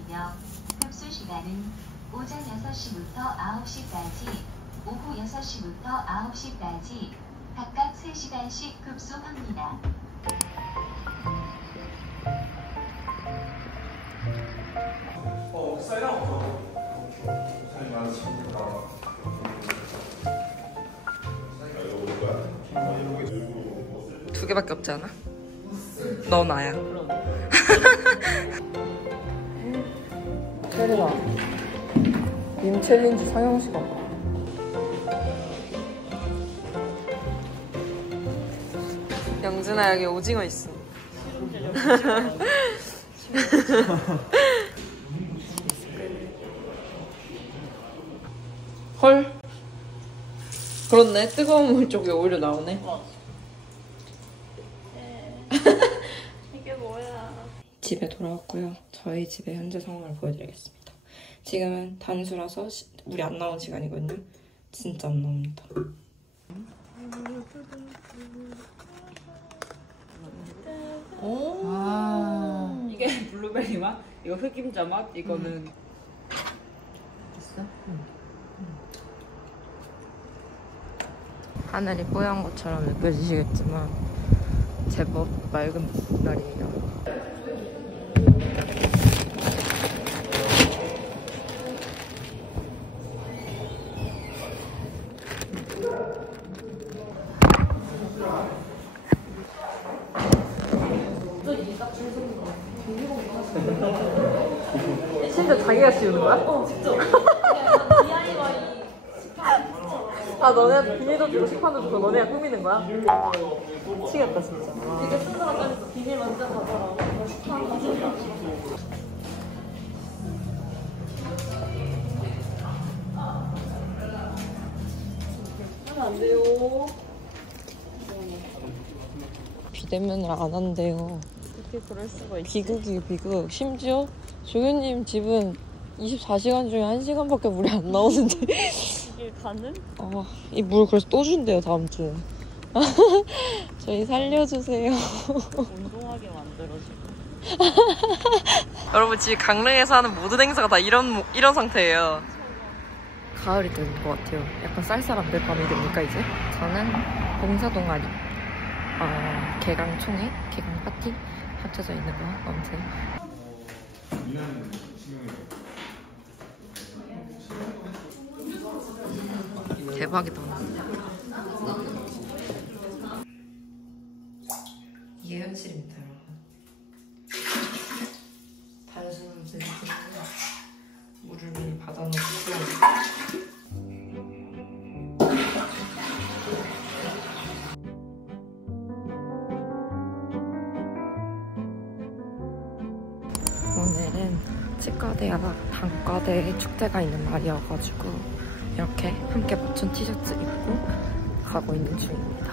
방향이며 급수 시간은 오전 6시부터 9시까지, 오후 6시부터 9시까지 각각 3시간씩 급수합니다. 두 개밖에 없지 않아? 너 나야. 체리가 님 챌린지 상영 시간. 영준아 여기 오징어 있어. 헐. 그렇네. 뜨거운 물 쪽이 오히려 나오네. 이게 뭐야? 집에 돌아왔고요. 저희 집의 현재 상황을 보여드리겠습니다. 지금은 단수라서 물이 안 나온 시간이거든요. 진짜 안 나옵니다. 오. 이게 블루베리 맛, 이거 흑임자 맛, 이거는 있어? 하늘이 뽀얀 것처럼 느껴지시겠지만 제법 맑은 날이에요. 진짜 자기가 지우는 거야? 직접 DIY 아 너네 비닐도 주고 식판도 주고 너네가 꾸미는 거야? 미치겠다 진짜. 되게 순수하다면서 비닐 먼저 가져라고 식판 가져라. 하면 안 돼요. 비대면을 안 한대요. 어떻게 그럴 수가 있지? 비극이에요 비극. 심지어 조교님 집은 24시간 중에 1시간밖에 물이 안 나오는데 이게 가능? 이 물 그래서 또 준대요 다음 주에. 저희 살려주세요. 운동하게 만들어주고. 여러분 지금 강릉에서 하는 모든 행사가 다 이런 상태예요. 가을이 되는 것 같아요. 약간 쌀쌀한데 밤이 됩니까 이제? 저는 봉사 동아리 개강 총회, 개강 파티 합쳐져 있는 거 아무튼 대박이다. 이게 현실입니다 여러분. 단순한 재밌는 물을 미리 받아놓고 오늘은 치과대와 단과대 축제가 있는 날이어가지고 이렇게 함께 맞춘 티셔츠 입고 가고 있는 중입니다.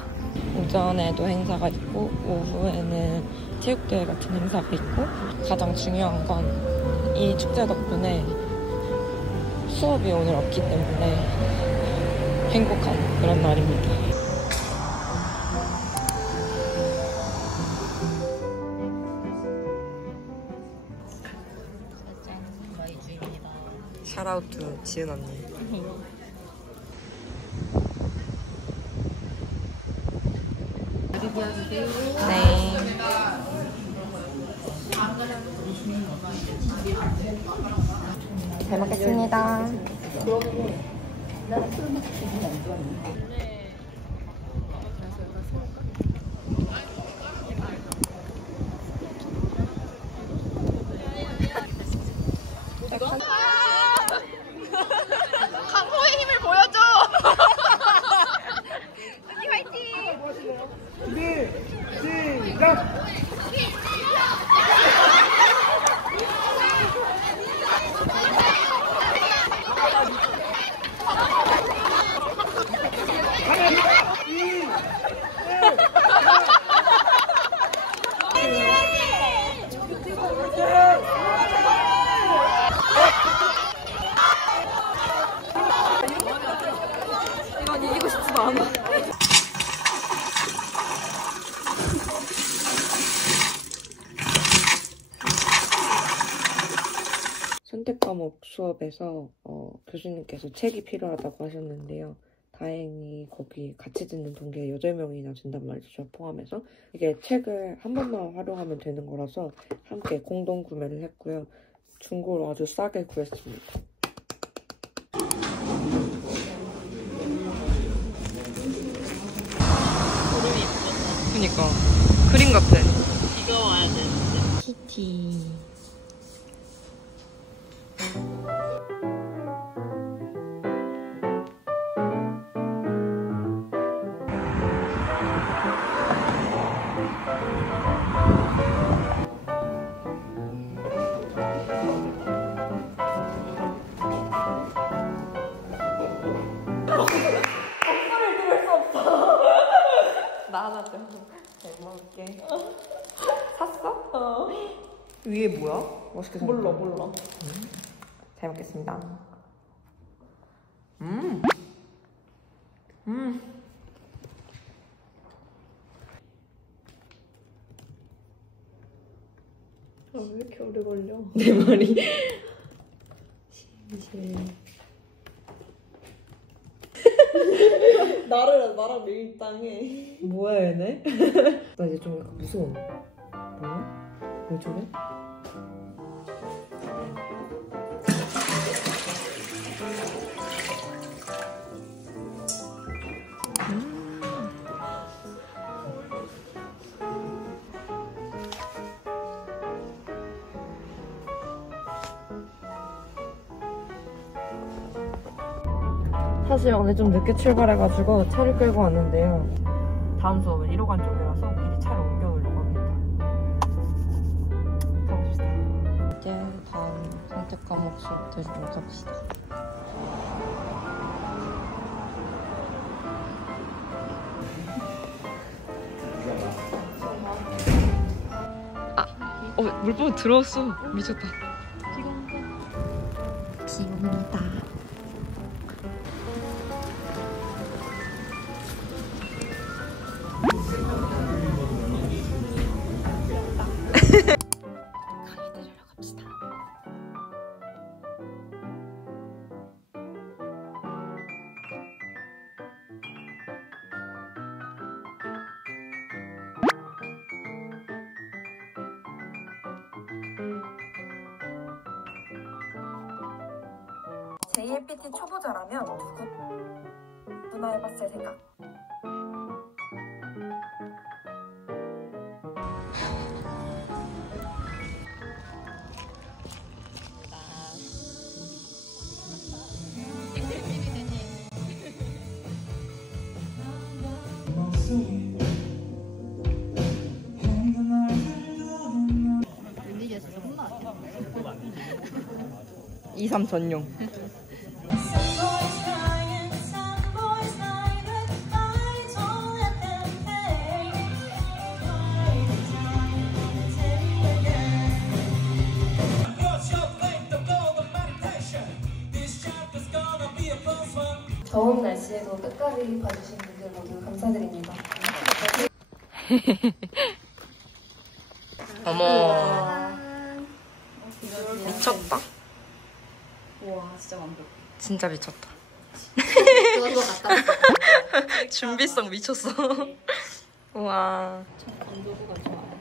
오전에도 행사가 있고 오후에는 체육대회 같은 행사가 있고 가장 중요한 건 이 축제 덕분에 수업이 오늘 없기 때문에 행복한 그런 날입니다. 샤라우트 지은 언니. 네. 잘 먹겠습니다. 강호의 힘을 보여줘. 언니 화이팅. 준비 시작. 이건 이기고 싶지도 않아. 수업에서 교수님께서 책이 필요하다고 하셨는데요. 다행히 거기 같이 듣는 동기가 8명이나 된단 말이죠. 저 포함해서. 이게 책을 한 번만 활용하면 되는 거라서 함께 공동 구매를 했고요. 중고로 아주 싸게 구했습니다. 구름이 예쁘다. 그니까 그림 같아. 비가 와야 되는데. 키티. 나 하나 좀 잘 먹을게. 샀어? 위에 뭐야? 맛있게 생겼다. 몰라. 잘 먹겠습니다. 아, 왜 이렇게 오래 걸려? 내 말이. 심실. 나랑 매일 땅해. 뭐야 얘네? 나 이제 좀 약간 무서워. 뭐야? 왜 저래? 사실 오늘 좀 늦게 출발해가지고 차를 끌고 왔는데요. 다음 수업은 1호관 쪽이라서 미리 차를 옮겨놓으려고 합니다. 가봅시다. 이제 다음 선택 과목 수업 들으러 가봅시다. 물방울 들어왔어. 미쳤다. 비 옵니다. 강의 들으러 갑시다. JLPT 초보자라면 누나 해봤을 생각. 웬일이었어? 혼나. 2-3 전용. 더운 날씨에도 끝까지 봐주신 분들 모두 감사드립니다. 어머. 미쳤다. 우와, 진짜 완벽. 진짜 미쳤다. 그거 같다. 준비성 미쳤어. 우와. 건조구가 좋아요.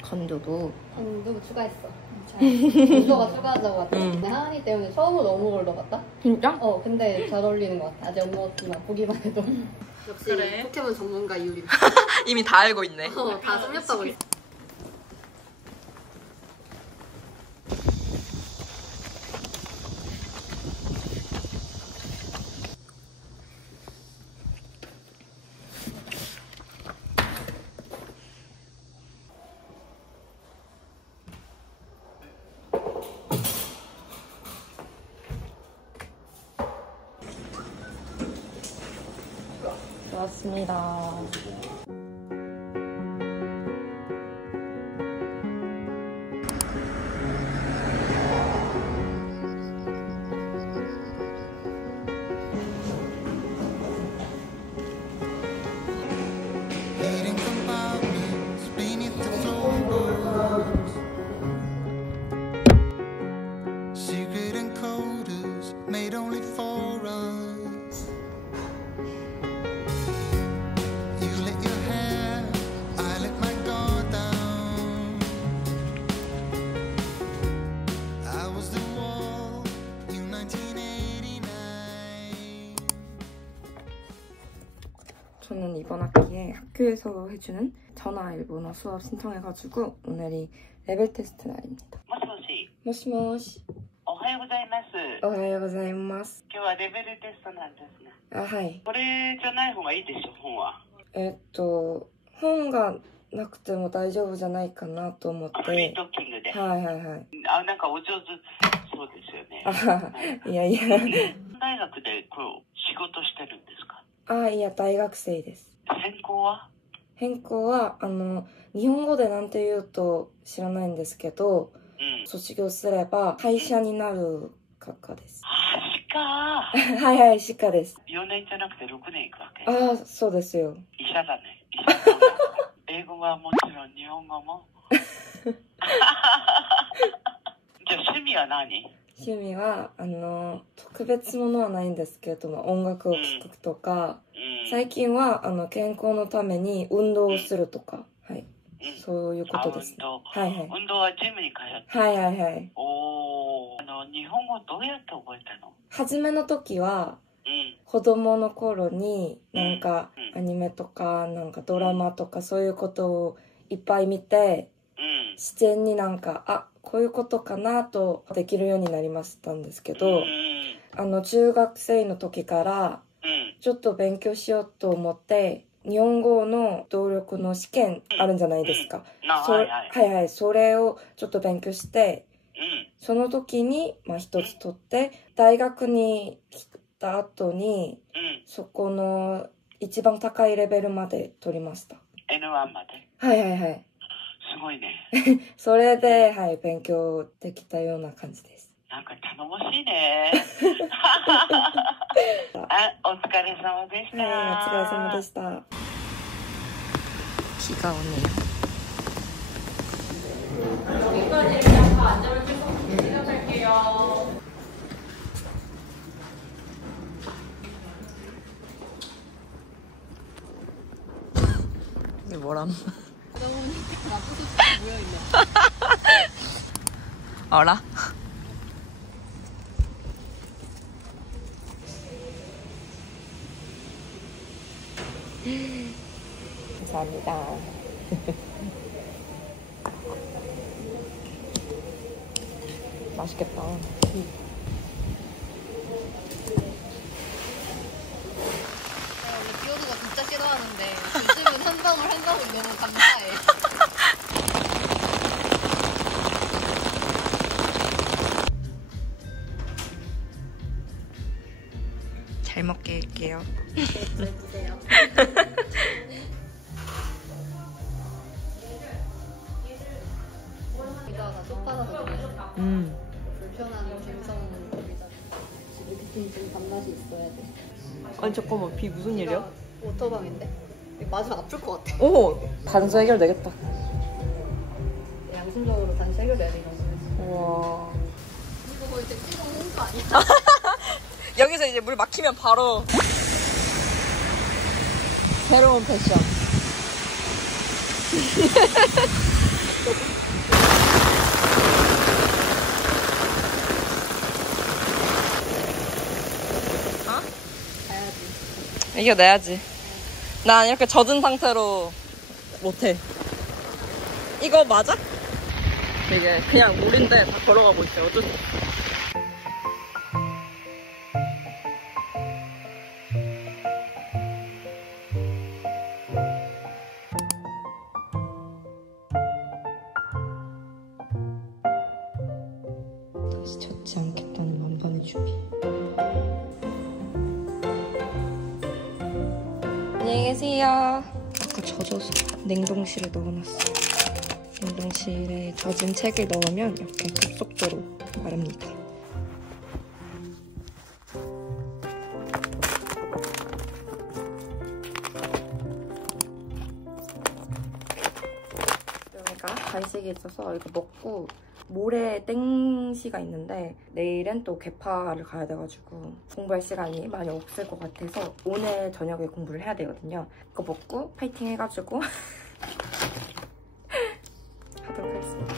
건두부. 건조구 추가했어. 건조가 추가하자고 왔다. 근데 하은이 때문에 처음으로 너무 걸러 갔다. 진짜? 근데 잘 어울리는 것 같아. 아직 안 먹었지만 보기만 해도. 역시 그래? 포켓몬 전문가 이유리. 이미 다 알고 있네. 다 섭렵하고 있어. 왔습니다. 저는 이번 학기에 학교에서 해주는 전화 일본어 수업 신청해가지고 오늘이 레벨 테스트 날입니다. もしもし。もしもし。おはようございます。おはようございます。今日はレベルテストなんですね。あ、はい。これじゃない方がいいでしょ、本は。本がなくても大丈夫じゃないかなと思って。フリートーキングで。はいはいはい。あ、なんかお上手そうですよね。いやいや。大学でこう仕事してるんですか？いや、大学生です。専攻は日本語でなんて言うと知らないんですけど、卒業すれば会社になる学科です。はいはい、歯科です。4年じゃなくて6年行くわけ？そうですよ。医者だね。英語はもちろん日本語も。じゃあ趣味は何？趣味は特別ものはないんですけれども、音楽を聴くとか、最近は健康のために運動をするとか、はい、そういうことですね。はいはい。運動はジムに通って。はいはいはい。日本語どうやって覚えたの？初めの時は、子供の頃になんかアニメとかなんかドラマとかそういうことをいっぱい見て、自然になんかこういうことかなとできるようになりましたんですけど、中学生の時からちょっと勉強しようと思って日本語の能力の試験あるんじゃないですか。はいはい、それをちょっと勉強して、その時に一つ取って大学に来た後にそこの一番高いレベルまで取りました。 N1 まで？はいはいはい。すごいね。それで、はい、勉強できたような感じです。なんか頼もしいね。お疲れ様でした。お疲れ様でした。비가 오네요. 여기까지 잠깐 앉아주셔서 시작할게요. 이게 뭐람? 알아? 감사합니다. 맛있겠다. 비오는 거 진짜 싫어하는데 요즘은 한 방울 한 방울이 너무 감사해. 잘 먹게 할게요. 해주세요. 이따가 쏟아서 불편한 감성입니다. 이렇게 좀 단맛이 있어야 돼. 아니 잠깐만, 비 무슨 일이야? 오토방인데? 맞으면 아플 것 같아. 오! 단수 해결되겠다. 양심적으로 단수 해결돼야 돼, 이거. 우와. 이거 거의 이제 찍어놓은 거 아니야? 여기서 이제 물 막히면 바로 새로운 패션. 가야지. 이겨내야지. 난 이렇게 젖은 상태로 못해. 이거 맞아? 이게 그냥 물인데 다 걸어가고 있어요. 어쩔 수 없어. 다시 젖지 않겠다는 만반의 준비. 안녕히 계세요. 아까 젖어서 냉동실에 넣어놨어요. 냉동실에 젖은 책을 넣으면 이렇게 급속도로 마릅니다. 여기가 간식이 있어서 이거 먹고 모레 땡시가 있는데 내일은 또 개파를 가야 돼가지고 공부할 시간이 많이 없을 것 같아서 오늘 저녁에 공부를 해야 되거든요. 이거 먹고 파이팅 해가지고 하도록 하겠습니다.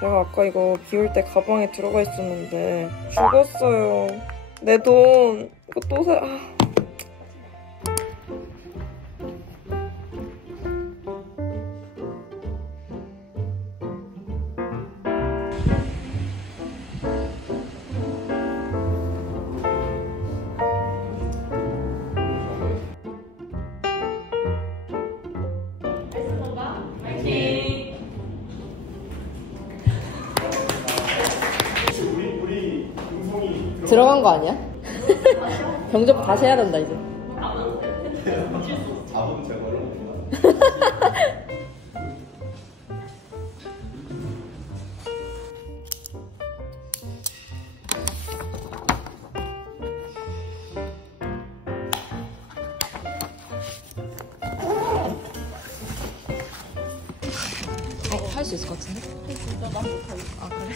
제가 아까 이거 비올 때 가방에 들어가 있었는데 죽었어요. 내 돈 이거 또 사... 들어간 거 아니야? 병접 다시 해야 된다 이제. 자본 제거를 할 수 있을 것 같은데? 진짜 난 못하겠어. 아 그래?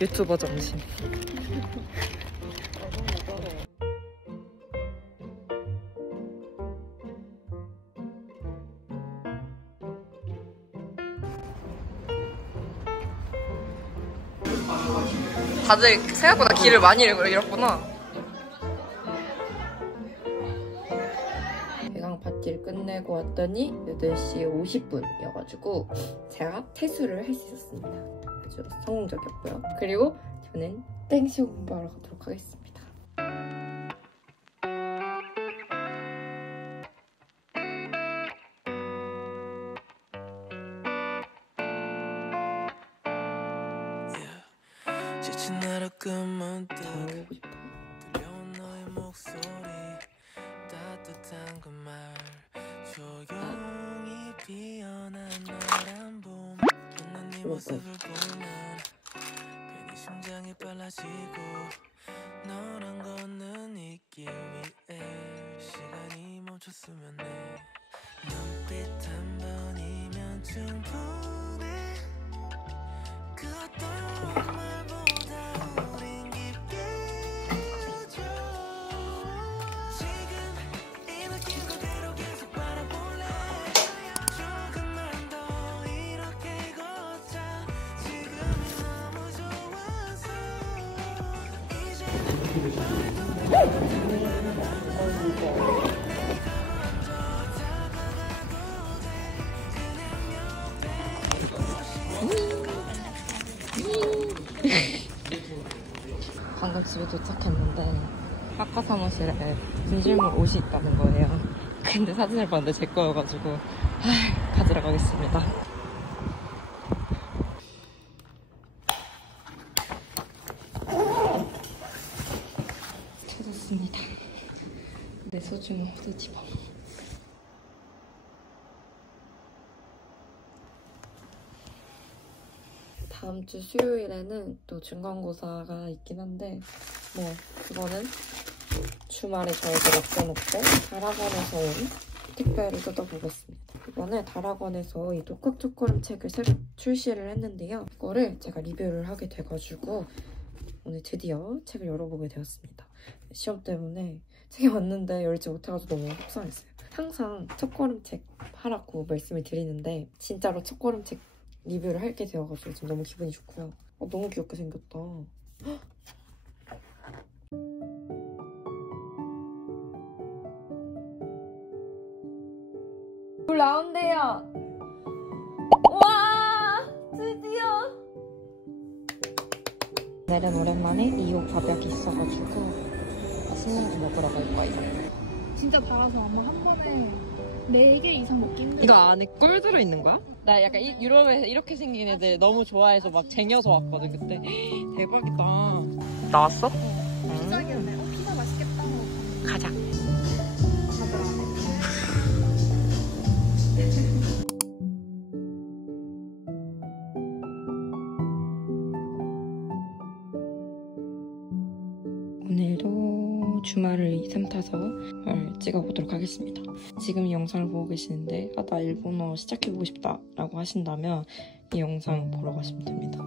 유튜버 정신. 다들 생각보다 길을 많이 잃었구나. 배강 파티를 끝내고 왔더니 8시 50분이어가지고 제가 퇴수를 할 수 있었습니다. 아주 성공적이었고요. 그리고 저는 땡쇼 공부하러 가도록 하겠습니다. 지친 하루 끝문득 잘하고 싶어. 들려온 너의 목소리 따뜻한 그 말 조용히 피어난 노란 봄 웃는 네 모습을 보면 괜히 심장이 빨라지고 너랑 걷는 이 길 위에 시간이 멈췄으면 해 눈빛 한 번이면 충분해 그 어떤 말보다 우린 깊게 줘 지금 이 느낌 그대로 계속 바라볼래 조금만 더 이렇게 걷자 지금이 너무 좋아서 방금 집에 도착했는데 아까 사무실에 분실물 옷이 있다는 거예요. 근데 사진을 봤는데 제 거여가지고 가지러 가겠습니다. 찾았습니다. 내 소중한 후드집어. 다음 주 수요일에는 또 중간고사가 있긴 한데 뭐 그거는 주말에 저에게 맡겨놓고 다락원에서 온 택배를 뜯어보겠습니다. 이번에 다락원에서 이 독학 첫걸음 책을 새로 출시를 했는데요. 이거를 제가 리뷰를 하게 돼가지고 오늘 드디어 책을 열어보게 되었습니다. 시험 때문에 책이 왔는데 열지 못해가지고 너무 속상했어요. 항상 첫걸음 책 하라고 말씀을 드리는데 진짜로 첫걸음 책 리뷰를 하게 되어가지고 지금 너무 기분이 좋고요. 너무 귀엽게 생겼다. 불 나온대요. 와 드디어. 오늘은 오랜만에 2호 밥약이 있어가지고 맛있는 거 먹으러 갈 거예요. 진짜 달아서 아마 한 번에 4개 이상 먹기 힘들어. 이거 안에 꿀 들어있는 거야? 나 약간 유럽에서 이렇게 생긴 애들 너무 좋아해서 막 쟁여서 왔거든 그때. 대박이다. 나왔어? 시작이었네. 피자 맛있겠다. 가자. 오늘도 주말을 2, 3 타서 찍어보도록 하겠습니다. 지금 이 영상을 보고 계시는데 나 일본어 시작해보고 싶다 라고 하신다면 이 영상 보러 가시면 됩니다.